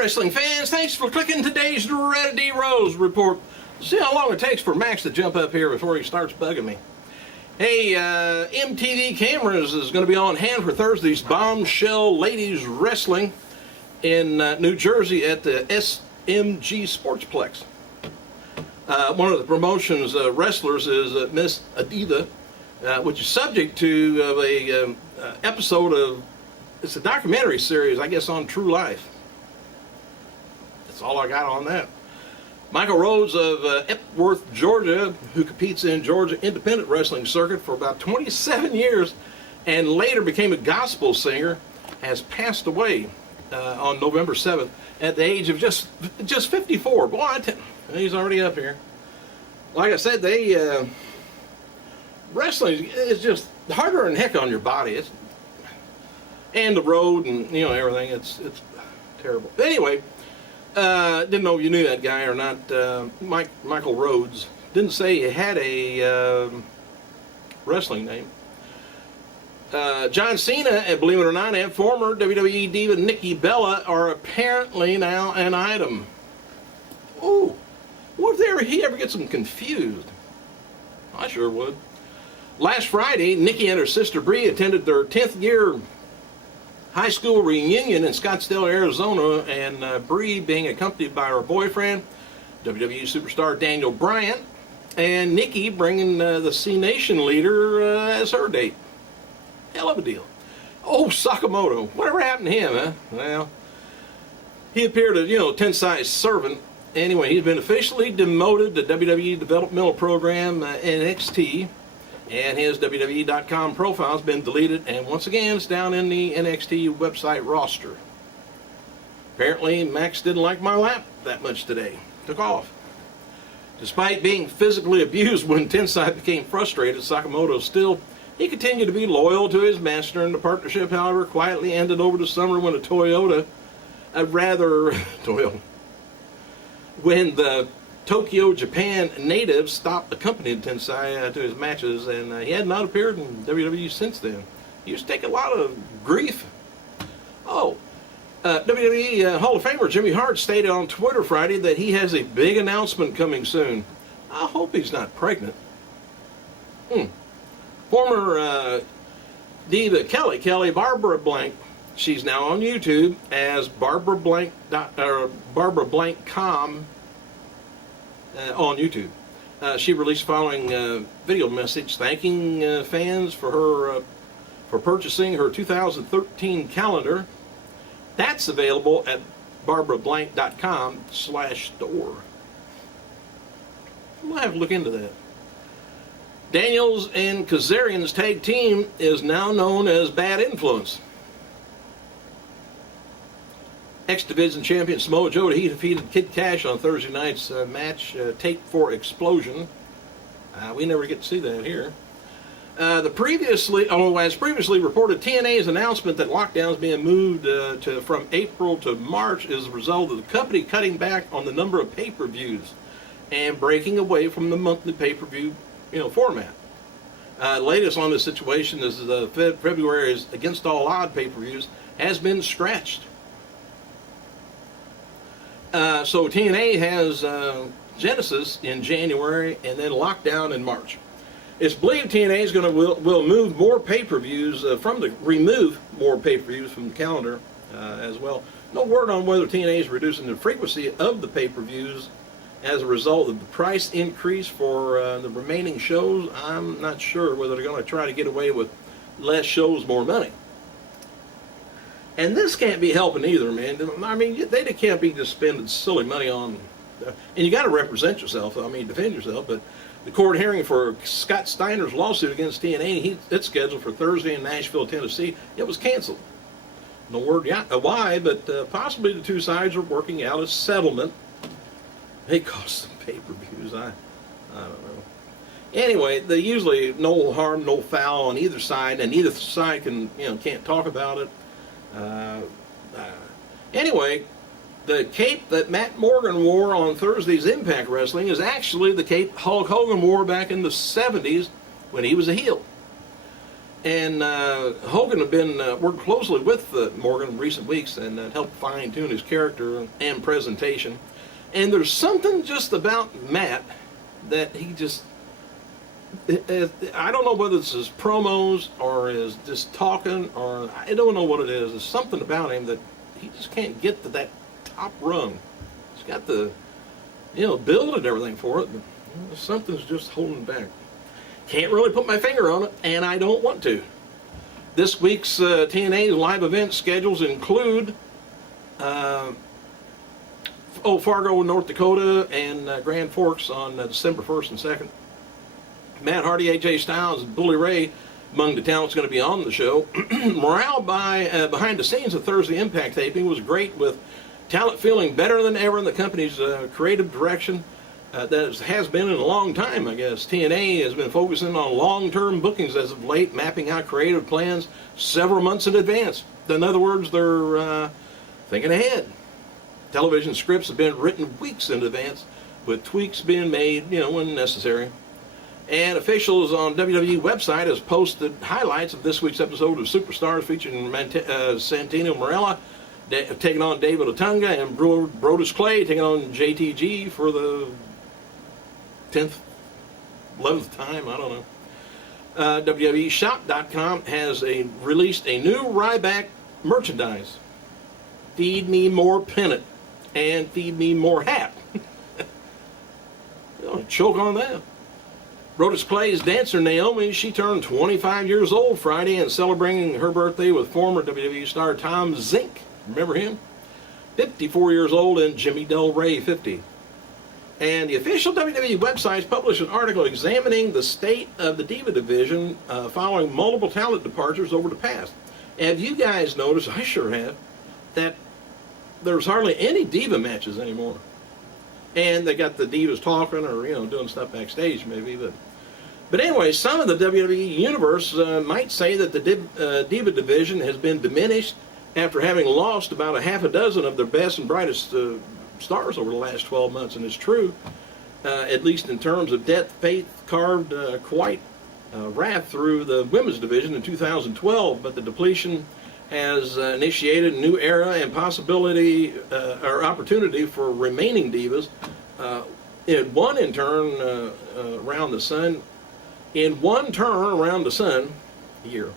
wrestling fans, thanks for clicking today's Red D Rose report. See how long it takes for Max to jump up here before he starts bugging me. Hey, MTV Cameras is going to be on hand for Thursday's Bombshell Ladies Wrestling in New Jersey at the SMG Sportsplex. One of the promotion's wrestlers is Miss Adiva, which is subject to a episode of, it's a documentary series, I guess, on True Life. That's all I got on that. Michael Rhodes of Epworth, Georgia, who competes in Georgia independent wrestling circuit for about 27 years and later became a gospel singer, has passed away on November 7th at the age of just 54. Boy, he's already up here. Like I said, wrestling is just harder than heck on your body. And the road and everything. It's terrible. But anyway. Didn't know if you knew that guy or not. Michael Rhodes. Didn't say he had a wrestling name. John Cena, and believe it or not, and former WWE diva Nikki Bella are apparently now an item. Ooh, what if he ever gets them confused? I sure would. Last Friday, Nikki and her sister Bree attended their 10th year high school reunion in Scottsdale, Arizona, and Bree being accompanied by her boyfriend, WWE superstar Daniel Bryan, and Nikki bringing the C Nation leader as her date. Hell of a deal. Oh, Sakamoto. Whatever happened to him, huh? Well, he appeared as, 10-size servant. Anyway, he's been officially demoted to WWE Developmental Program NXT. And his WWE.com profile has been deleted, and once again, it's down in the NXT website roster. Apparently, Max didn't like my lap that much today. Took off. Despite being physically abused when Tensai became frustrated, Sakamoto he continued to be loyal to his master, and the partnership, however, quietly ended over the summer when when the Tokyo, Japan native stopped accompanying Tensai to his matches, and he had not appeared in WWE since then. He used to take a lot of grief. Oh, WWE Hall of Famer Jimmy Hart stated on Twitter Friday that he has a big announcement coming soon. I hope he's not pregnant. Former diva Kelly Barbara Blank, she's now on YouTube as Barbara Blank.com. On YouTube. She released the following video message thanking fans for purchasing her 2013 calendar. That's available at barbarablank.com/store. We'll have to look into that. Daniels and Kazarian's tag team is now known as Bad Influence. X-Division champion Samoa Joe, he defeated Kid Cash on Thursday night's match, Tape for Explosion. We never get to see that here. As previously reported, TNA's announcement that lockdowns being moved from April to March is a result of the company cutting back on the number of pay-per-views and breaking away from the monthly pay-per-view format. Latest on this situation is February's Against All Odds pay-per-views has been scratched. So TNA has Genesis in January and then Lockdown in March. It's believed TNA is will move more pay-per-views remove more pay-per-views from the calendar as well. No word on whether TNA is reducing the frequency of the pay-per-views as a result of the price increase for the remaining shows. I'm not sure whether they're going to try to get away with less shows, more money. And this can't be helping either, man. I mean, they can't be just spending silly money on... and you got to represent yourself, defend yourself, but the court hearing for Scott Steiner's lawsuit against TNA, it's scheduled for Thursday in Nashville, Tennessee. It was canceled. No word why, but possibly the two sides are working out a settlement. They cost some pay-per-views. I don't know. Anyway, they usually no harm, no foul on either side, and either side can't talk about it. Anyway, the cape that Matt Morgan wore on Thursday's Impact Wrestling is actually the cape Hulk Hogan wore back in the 70s when he was a heel. And Hogan had been working closely with Morgan in recent weeks and helped fine-tune his character and presentation. And there's something just about Matt that he just, I don't know whether it's his promos or his just talking, or I don't know what it is. There's something about him that he just can't get to that top rung. He's got the, build and everything for it, but something's just holding back. Can't really put my finger on it, and I don't want to. This week's TNA live event schedules include Fargo, North Dakota, and Grand Forks on December 1st and 2nd. Matt Hardy, AJ Styles, and Bully Ray among the talents going to be on the show. Morale behind the scenes of Thursday Impact taping was great, with talent feeling better than ever in the company's creative direction. That has been in a long time, I guess. TNA has been focusing on long-term bookings as of late, mapping out creative plans several months in advance. In other words, they're thinking ahead. Television scripts have been written weeks in advance, with tweaks being made, when necessary. And officials on WWE website has posted highlights of this week's episode of Superstars, featuring Santino Marella taking on David Otunga, and Brodus Clay taking on JTG for the 10th, 11th time, I don't know. WWEshop.com has released a new Ryback merchandise. Feed me more pennant and feed me more hat. Choke on that. Brodus Clay's dancer Naomi, she turned 25 years old Friday and celebrating her birthday with former WWE star Tom Zink. Remember him? 54 years old, and Jimmy Del Rey, 50. And the official WWE website published an article examining the state of the Diva division following multiple talent departures over the past. Have you guys noticed, I sure have, that there's hardly any Diva matches anymore? And they got the Divas talking or, doing stuff backstage maybe. But anyway, some of the WWE universe might say that the Diva division has been diminished after having lost about a half a dozen of their best and brightest stars over the last 12 months, and it's true, at least in terms of death, faith carved quite wrath through the women's division in 2012, but the depletion has initiated a new era and possibility or opportunity for remaining divas in one turn around the sun here.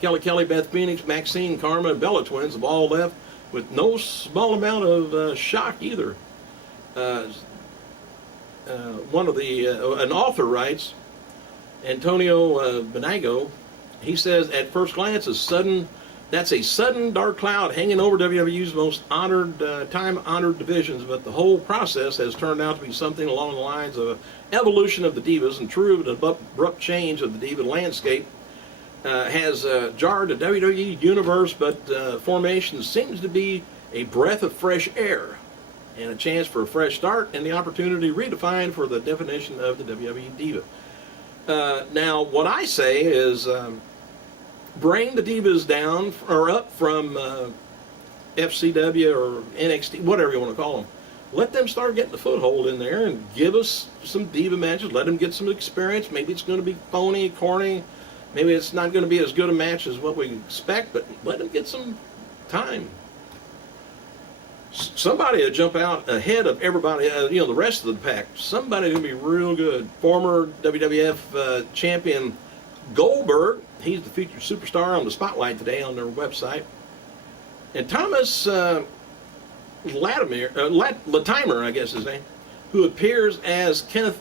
Kelly, Beth Phoenix, Maxine, Karma, and Bella Twins have all left with no small amount of shock either. An author writes, Antonio Benago, he says, at first glance, that's a sudden dark cloud hanging over WWE's most time-honored divisions, but the whole process has turned out to be something along the lines of an evolution of the Divas, and true of an abrupt change of the Diva landscape has jarred the WWE universe, but formation seems to be a breath of fresh air and a chance for a fresh start and the opportunity redefined for the definition of the WWE Diva. Now, what I say is bring the Divas down or up from FCW or NXT, whatever you want to call them. Let them start getting the foothold in there and give us some Diva matches. Let them get some experience. Maybe it's going to be phony, corny. Maybe it's not going to be as good a match as what we expect, but let them get some time. Somebody will jump out ahead of everybody, the rest of the pack. Somebody going to be real good. Former WWF champion Goldberg, he's the featured superstar on the Spotlight today on their website. And Thomas Latimer, I guess his name, who appears as Kenneth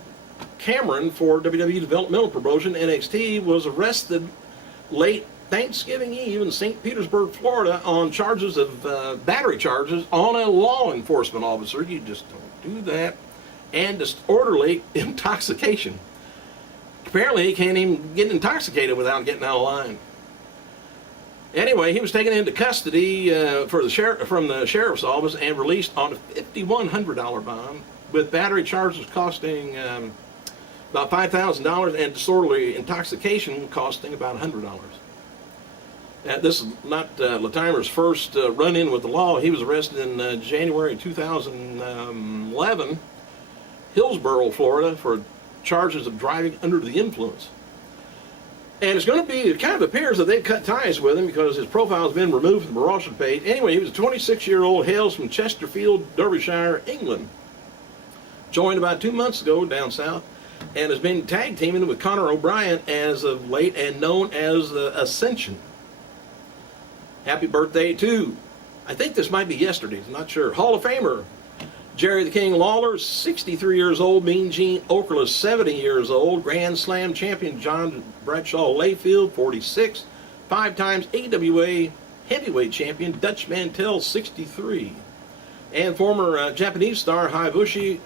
Cameron for WWE Developmental Promotion NXT, was arrested late Thanksgiving Eve in St. Petersburg, Florida, on charges of battery charges on a law enforcement officer. You just don't do that. And disorderly intoxication. Apparently, he can't even get intoxicated without getting out of line. Anyway, he was taken into custody from the sheriff's office and released on a $5,100 bond, with battery charges costing about $5,000 and disorderly intoxication costing about $100. This is not Latimer's first run-in with the law. He was arrested in January 2011, Hillsborough, Florida, for charges of driving under the influence. And it's going to be, it kind of appears that they've cut ties with him because his profile has been removed from the roster page. Anyway, he was a 26-year-old, hails from Chesterfield, Derbyshire, England. Joined about 2 months ago down south and has been tag teaming with Conor O'Brien as of late and known as Ascension. Happy birthday to, I think this might be yesterday's, I'm not sure, Hall of Famer Jerry the King Lawler, 63 years old. Mean Gene Okerlus, 70 years old. Grand Slam champion John Bradshaw Layfield, 46. 5 times AWA heavyweight champion Dutch Mantel, 63. And former Japanese star Hayabusa,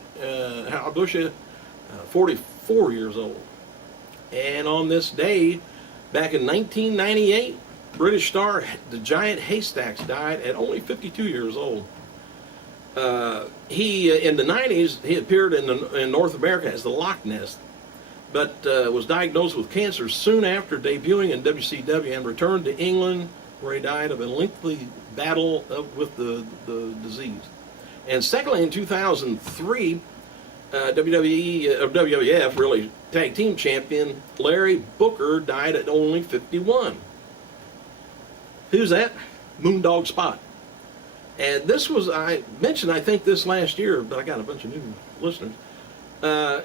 44 years old. And on this day, back in 1998, British star the Giant Haystacks died at only 52 years old. He in the 90s he appeared in North America as the Loch Ness, but was diagnosed with cancer soon after debuting in WCW and returned to England, where he died of a lengthy battle with the disease. And secondly, in 2003, WWF really tag team champion Larry Booker died at only 51. Who's that? Moondog Spot. And this was, I mentioned, I think, this last year, but I got a bunch of new listeners.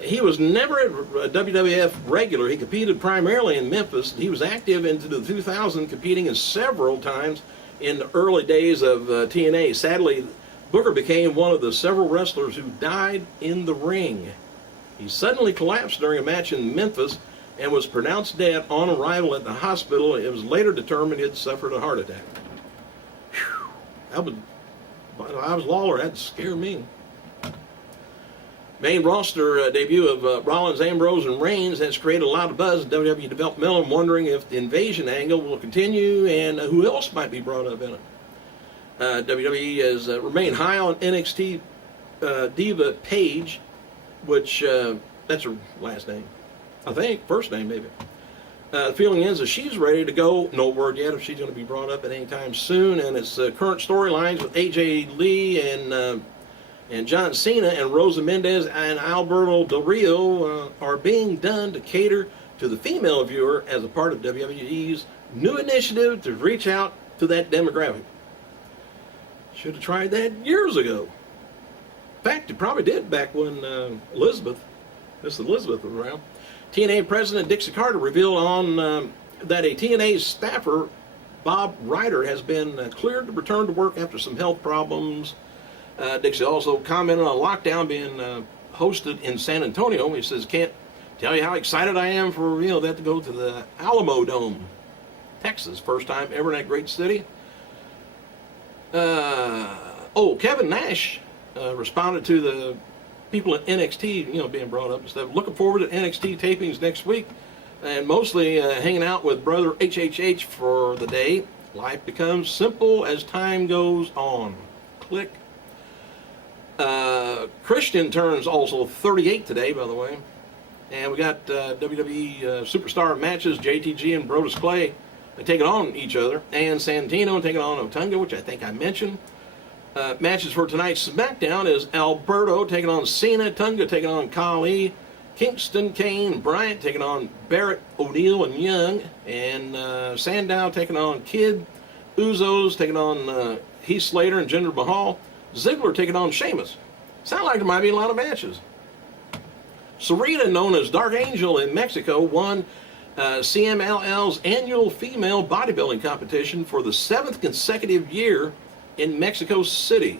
He was never a WWF regular. He competed primarily in Memphis. He was active into the 2000s, competing in several times in the early days of TNA. Sadly, Booker became one of the several wrestlers who died in the ring. He suddenly collapsed during a match in Memphis and was pronounced dead on arrival at the hospital. It was later determined he had suffered a heart attack. Whew. That would... If I was Lawler, that'd scare me. Main roster debut of Rollins, Ambrose, and Reigns has created a lot of buzz in WWE developmental. I'm wondering if the invasion angle will continue and who else might be brought up in it. WWE has remained high on NXT diva Paige, which that's her last name, I think, first name maybe. The feeling is that she's ready to go. No word yet if she's going to be brought up at any time soon. And it's current storylines with AJ Lee and John Cena and Rosa Mendez and Alberto Del Rio are being done to cater to the female viewer as a part of WWE's new initiative to reach out to that demographic. Should have tried that years ago. In fact, it probably did back when Miss Elizabeth was around. TNA President Dixie Carter revealed on that a TNA staffer, Bob Ryder, has been cleared to return to work after some health problems. Dixie also commented on lockdown being hosted in San Antonio. He says, "Can't tell you how excited I am for that to go to the Alamo Dome, Texas, first time ever in that great city." Kevin Nash responded to the people at NXT, being brought up and stuff. Looking forward to NXT tapings next week, and mostly hanging out with brother HHH for the day. Life becomes simple as time goes on. Click. Christian turns also 38 today, by the way. And we got WWE superstar matches, JTG and Brodus Clay taking on each other, and Santino taking on Otunga, which I think I mentioned. Matches for tonight's SmackDown is Alberto taking on Cena, Tunga taking on Khali, Kingston, Kane, Bryant taking on Barrett, O'Neal, and Young, and Sandow taking on Kidd, Uzos taking on Heath Slater and Jinder Mahal, Ziggler taking on Sheamus. Sound like there might be a lot of matches. Sarita, known as Dark Angel in Mexico, won CMLL's annual female bodybuilding competition for the 7th consecutive year in Mexico City.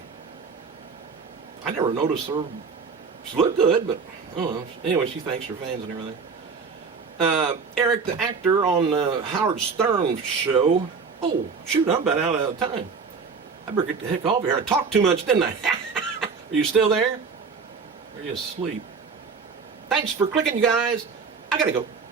I never noticed her. She looked good, but I don't know. Anyway, she thanks her fans and everything. Eric, the actor on Howard Stern's show. Oh, shoot, I'm about out of time. I better get the heck off here. I talked too much, didn't I? Are you still there? Or are you asleep? Thanks for clicking, you guys. I gotta go.